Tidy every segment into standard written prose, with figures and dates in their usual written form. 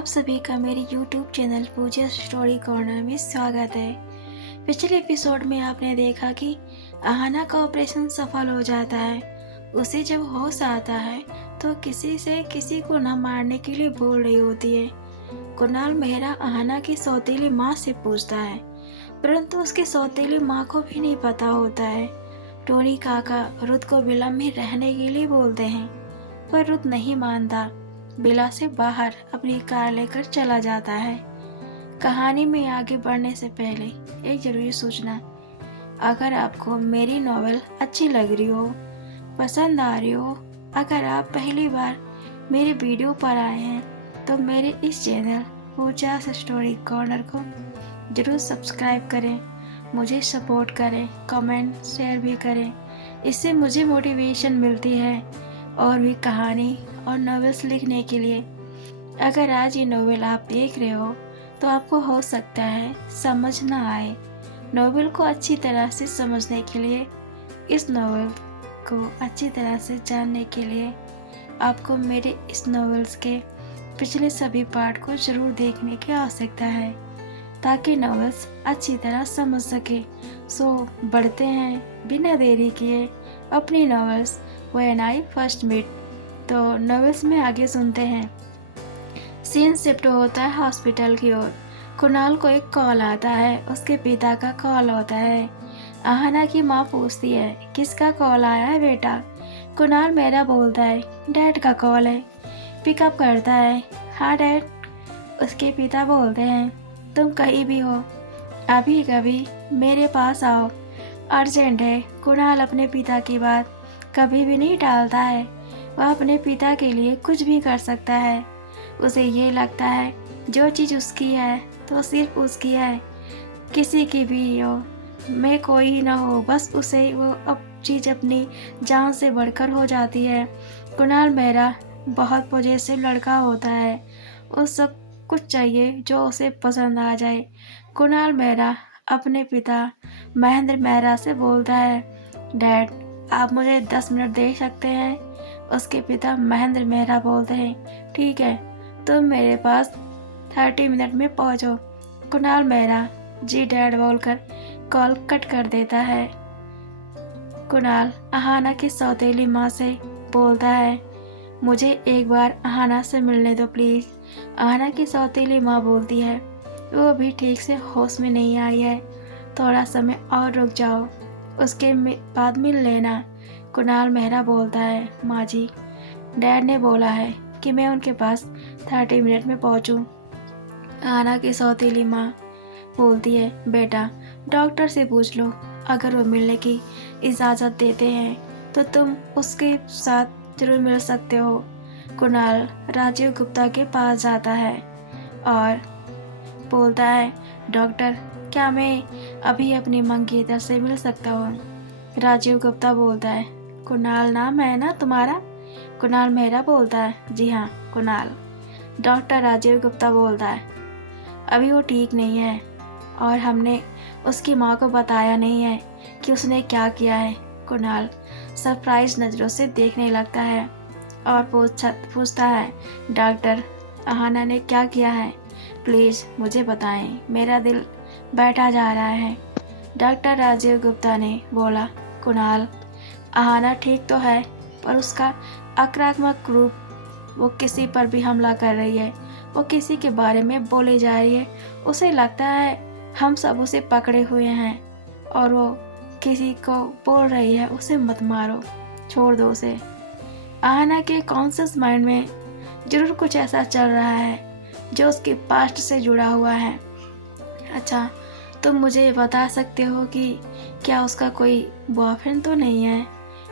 आप सभी का मेरे YouTube चैनल पूजा स्टोरी कॉर्नर में स्वागत है। पिछले एपिसोड में आपने देखा कि आहाना का ऑपरेशन सफल हो जाता है। उसे जब होश आता है तो किसी से किसी को न मारने के लिए बोल रही होती है। कुणाल मेहरा आहाना की सौतेली माँ से पूछता है, परंतु उसकी सौतेली माँ को भी नहीं पता होता है। टोनी काका रुत को विला में रहने के लिए बोलते हैं, पर रुत नहीं मानता। विला से बाहर अपनी कार लेकर चला जाता है। कहानी में आगे बढ़ने से पहले एक जरूरी सूचना। अगर आपको मेरी नॉवेल अच्छी लग रही हो, पसंद आ रही हो, अगर आप पहली बार मेरे वीडियो पर आए हैं तो मेरे इस चैनल पूजा स्टोरी कॉर्नर को जरूर सब्सक्राइब करें, मुझे सपोर्ट करें, कमेंट शेयर भी करें। इससे मुझे मोटिवेशन मिलती है और भी कहानी और नॉवेल्स लिखने के लिए। अगर आज ये नॉवेल आप देख रहे हो तो आपको हो सकता है समझ ना आए। नॉवेल को अच्छी तरह से समझने के लिए, इस नॉवेल को अच्छी तरह से जानने के लिए आपको मेरे इस नॉवेल्स के पिछले सभी पार्ट को जरूर देखने की आवश्यकता है, ताकि नॉवेल्स अच्छी तरह समझ सके। सो बढ़ते हैं बिना देरी किए अपनी novels when I first meet. तो नॉवेल्स में आगे सुनते हैं। सीन शिफ्ट होता है हॉस्पिटल की ओर। कुणाल को एक कॉल आता है, उसके पिता का कॉल होता है। आहाना की माँ पूछती है, किसका कॉल आया है बेटा? कुणाल मेरा बोलता है, डैड का कॉल है। पिकअप करता है, हाँ डैड। उसके पिता बोलते हैं, तुम कहीं भी हो, अभी कभी मेरे पास आओ, अर्जेंट है। कुणाल अपने पिता की बात कभी भी नहीं टालता है। वह अपने पिता के लिए कुछ भी कर सकता है। उसे ये लगता है जो चीज़ उसकी है तो सिर्फ उसकी है, किसी की भी हो, में कोई ना हो, बस उसे वो अब चीज़ अपनी जान से बढ़कर हो जाती है। कुणाल मेहरा बहुत पॉजिटिव लड़का होता है। उस सब कुछ चाहिए जो उसे पसंद आ जाए। कुणाल मेहरा अपने पिता महेंद्र मेहरा से बोलता है, डैड आप मुझे 10 मिनट दे सकते हैं? उसके पिता महेंद्र मेहरा बोलते हैं, ठीक है, तुम मेरे पास 30 मिनट में पहुंचो। कुणाल मेहरा जी डैड बोलकर कॉल कट कर देता है। कुणाल आहाना की सौतेली माँ से बोलता है, मुझे एक बार आहाना से मिलने दो प्लीज़। आहाना की सौतेली माँ बोलती है, वो अभी ठीक से होश में नहीं आई है, थोड़ा समय और रुक जाओ, उसके बाद मिल लेना। कुणाल मेहरा बोलता है, माँ जी डैड ने बोला है कि मैं उनके पास 30 मिनट में पहुँचूँ। आहाना की सौतेली माँ बोलती है, बेटा डॉक्टर से पूछ लो, अगर वो मिलने की इजाज़त देते हैं तो तुम उसके साथ जरूर मिल सकते हो। कुणाल राजीव गुप्ता के पास जाता है और बोलता है, डॉक्टर क्या मैं अभी अपनी मंगेतर से मिल सकता हूँ? राजीव गुप्ता बोलता है, कुणाल नाम है ना तुम्हारा? कुणाल मेहरा बोलता है, जी हाँ कुणाल। डॉक्टर राजीव गुप्ता बोलता है, अभी वो ठीक नहीं है और हमने उसकी माँ को बताया नहीं है कि उसने क्या किया है। कुणाल सरप्राइज नज़रों से देखने लगता है और पूछता है, डॉक्टर आहाना ने क्या किया है? प्लीज़ मुझे बताएं, मेरा दिल बैठा जा रहा है। डॉक्टर राजीव गुप्ता ने बोला, कुणाल आहाना ठीक तो है, पर उसका आक्रामक रूप, वो किसी पर भी हमला कर रही है, वो किसी के बारे में बोले जा रही है, उसे लगता है हम सब उसे पकड़े हुए हैं और वो किसी को बोल रही है उसे मत मारो, छोड़ दो उसे। आहाना के कॉन्शियस माइंड में जरूर कुछ ऐसा चल रहा है जो उसके पास्ट से जुड़ा हुआ है। अच्छा, तुम मुझे बता सकते हो कि क्या उसका कोई बॉयफ्रेंड तो नहीं है?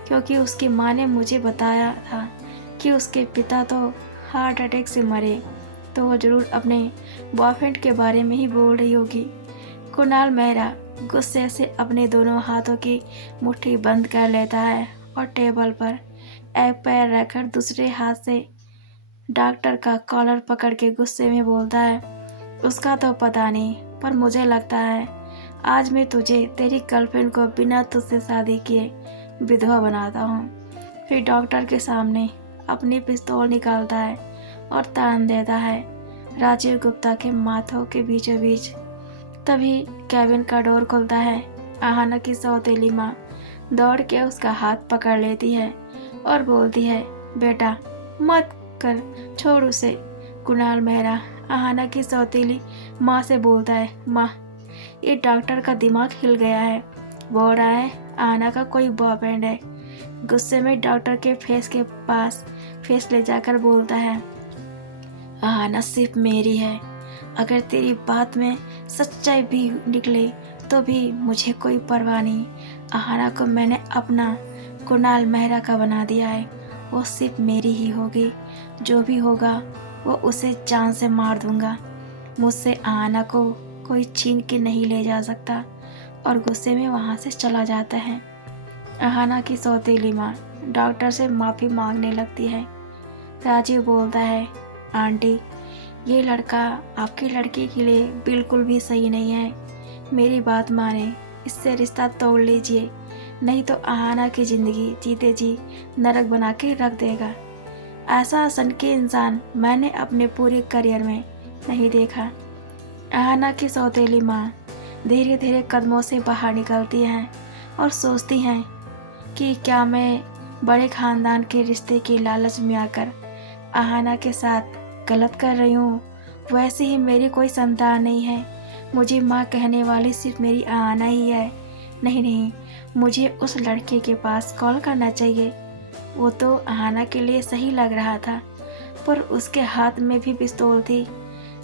क्योंकि उसकी माँ ने मुझे बताया था कि उसके पिता तो हार्ट अटैक से मरे, तो वो ज़रूर अपने बॉयफ्रेंड के बारे में ही बोल रही होगी। कुणाल मेहरा गुस्से से अपने दोनों हाथों की मुट्ठी बंद कर लेता है और टेबल पर एक पैर रखकर दूसरे हाथ से डॉक्टर का कॉलर पकड़ के गुस्से में बोलता है, उसका तो पता नहीं, पर मुझे लगता है आज मैं तुझे तेरी गर्लफ्रेंड को बिना तुझसे शादी किए विधवा बनाता हूँ। फिर डॉक्टर के सामने अपनी पिस्तौल निकालता है और तान देता है, राजीव गुप्ता के माथों के बीचों बीच। तभी कैबिन का डोर खुलता है। आहाना की सौतेली माँ दौड़ के उसका हाथ पकड़ लेती है और बोलती है, बेटा मत कर, छोड़ उसे। कुणाल मेहरा आहाना की सौतेली माँ से बोलता है, माँ ये डॉक्टर का दिमाग हिल गया है, बोल रहा है आहाना का कोई बॉयफ्रेंड है। गुस्से में डॉक्टर के फेस के पास फेस ले जाकर बोलता है, आहाना सिर्फ मेरी है, अगर तेरी बात में सच्चाई भी निकले तो भी मुझे कोई परवाह नहीं। आहाना को मैंने अपना कुणाल मेहरा का बना दिया है, वो सिर्फ मेरी ही होगी, जो भी होगा वो उसे जान से मार दूंगा। मुझसे आहाना को कोई छीन के नहीं ले जा सकता। और गुस्से में वहाँ से चला जाता है। आहाना की सौतेली माँ डॉक्टर से माफ़ी मांगने लगती है। राजीव बोलता है, आंटी ये लड़का आपकी लड़की के लिए बिल्कुल भी सही नहीं है, मेरी बात माने, इससे रिश्ता तोड़ लीजिए, नहीं तो आहाना की ज़िंदगी जीते जी नरक बना के रख देगा। ऐसा असंख्य इंसान मैंने अपने पूरे करियर में नहीं देखा। आहाना की सौतेली माँ धीरे धीरे कदमों से बाहर निकलती हैं और सोचती हैं कि क्या मैं बड़े खानदान के रिश्ते की लालच में आकर आहाना के साथ गलत कर रही हूँ। वैसे ही मेरी कोई संतान नहीं है, मुझे माँ कहने वाली सिर्फ मेरी आहाना ही है। नहीं नहीं, मुझे उस लड़के के पास कॉल करना चाहिए। वो तो आहाना के लिए सही लग रहा था, पर उसके हाथ में भी पिस्तौल थी।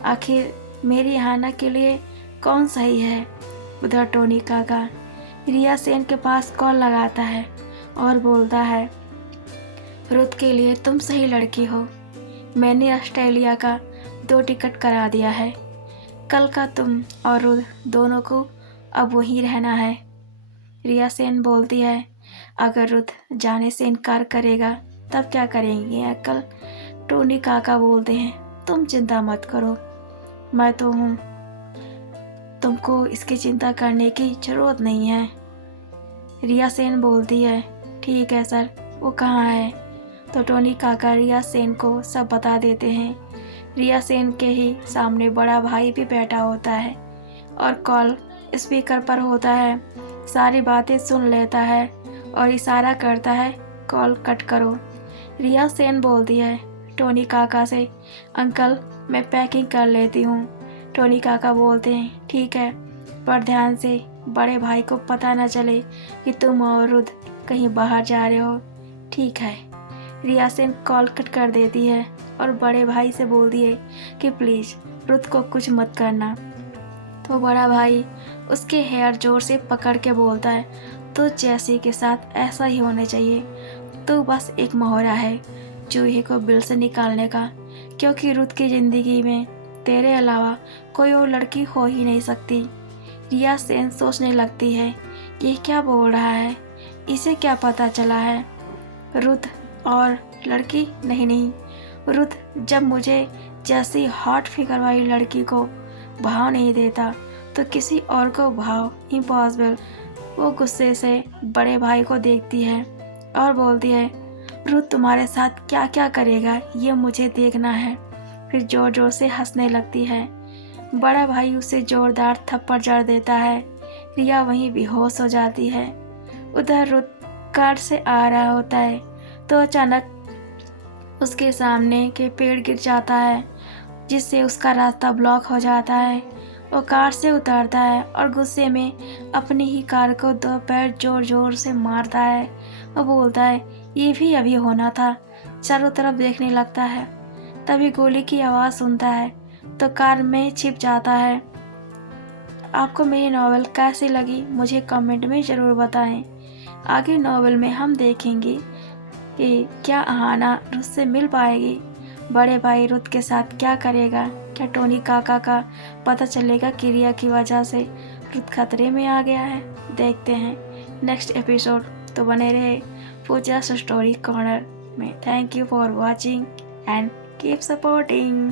आखिर मेरी आहाना के लिए कौन सही है? उधर टोनी काका रिया सेन के पास कॉल लगाता है और बोलता है, रुत के लिए तुम सही लड़की हो, मैंने ऑस्ट्रेलिया का 2 टिकट करा दिया है, कल का तुम और रुत दोनों को अब वहीं रहना है। रिया सेन बोलती है, अगर रुत जाने से इनकार करेगा तब क्या करेंगी अंकल? टोनी काका बोलते हैं, तुम चिंता मत करो, मैं तो हूँ, तुमको इसकी चिंता करने की ज़रूरत नहीं है। रिया सेन बोलती है, ठीक है सर, वो कहाँ है? तो टोनी काका रिया सेन को सब बता देते हैं। रिया सेन के ही सामने बड़ा भाई भी बैठा होता है और कॉल स्पीकर पर होता है। सारी बातें सुन लेता है और इशारा करता है, कॉल कट करो। रिया सेन बोलती है टोनी काका से, अंकल मैं पैकिंग कर लेती हूँ। टोनी काका बोलते हैं, ठीक है, पर ध्यान से, बड़े भाई को पता न चले कि तुम और रुद कहीं बाहर जा रहे हो। ठीक है। रिया सेन कॉल कट कर देती है और बड़े भाई से बोलती है कि प्लीज़ रुद को कुछ मत करना। तो बड़ा भाई उसके हेयर जोर से पकड़ के बोलता है, तो जैसी के साथ ऐसा ही होना चाहिए, तो बस एक मोहरा है चूहे को बिल से निकालने का, क्योंकि रुद की ज़िंदगी में तेरे अलावा कोई और लड़की हो ही नहीं सकती। रिया सेन सोचने लगती है, ये क्या बोल रहा है, इसे क्या पता चला है? रुद और लड़की? नहीं नहीं, रुद जब मुझे जैसी हॉट फिगर वाली लड़की को भाव नहीं देता तो किसी और को भाव इम्पॉसिबल। वो गुस्से से बड़े भाई को देखती है और बोलती है, रुद तुम्हारे साथ क्या क्या करेगा ये मुझे देखना है। फिर जोर जोर से हंसने लगती है। बड़ा भाई उसे जोरदार थप्पड़ जड़ देता है। रिया वहीं बेहोश हो जाती है। उधर रुद कार से आ रहा होता है तो अचानक उसके सामने के पेड़ गिर जाता है, जिससे उसका रास्ता ब्लॉक हो जाता है। वो कार से उतरता है और गुस्से में अपनी ही कार को 2 पैर जोर जोर से मारता है। वो बोलता है, ये भी अभी होना था। चारों तरफ देखने लगता है, तभी गोली की आवाज़ सुनता है तो कार में छिप जाता है। आपको मेरी नॉवेल कैसी लगी मुझे कमेंट में ज़रूर बताएं। आगे नॉवेल में हम देखेंगे कि क्या आहाना रुद से मिल पाएगी, बड़े भाई रुद के साथ क्या करेगा, क्या टोनी काका का पता चलेगा कि रिया की वजह से रुद खतरे में आ गया है। देखते हैं नेक्स्ट एपिसोड। तो बने रहे पूजा स्टोरी कॉर्नर में। Thank you for watching and keep supporting.